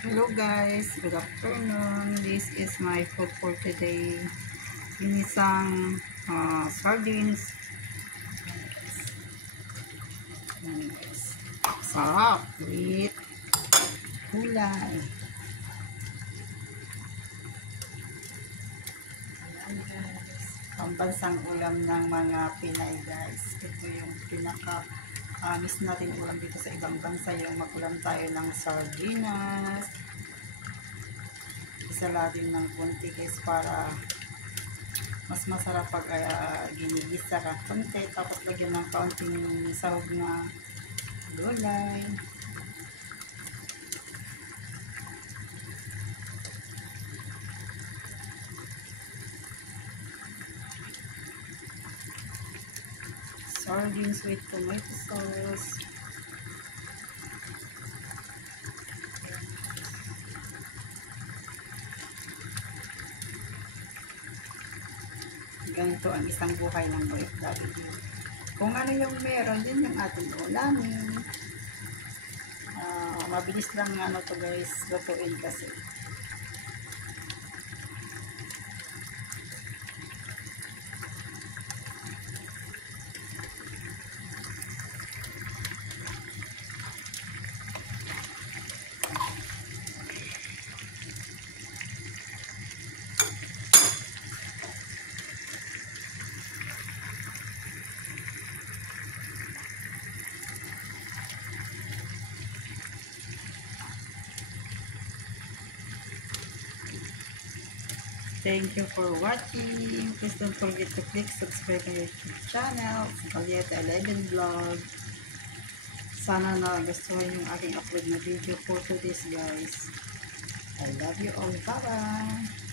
Hello guys, good afternoon. This is my food for today. Ginisang sardines. Ayan guys. Sarap with gulay. Ayan guys. Pambansang ulam ng mga Pinay guys. Ito yung pinaka miss natin ulam dito sa ibang bansa, yung magulam tayo ng sardinas. Isa natin ng konti guys para mas masarap pag ginigisa ka konti, tapos lagyan ng kaunting sahog na gulay. Sardines with tomato sauce. Ganito ang isang buhay ng OFW. Kung ano yung meron, din yung ating ulamin. Mabilis lang ano to guys, lutuin kasi. Thank you for watching. Please don't forget to click subscribe to my YouTube channel, Valieta 11 Vlog. Sana nagustuhan yung aking upload na video for today's guys. I love you all. Bye-bye!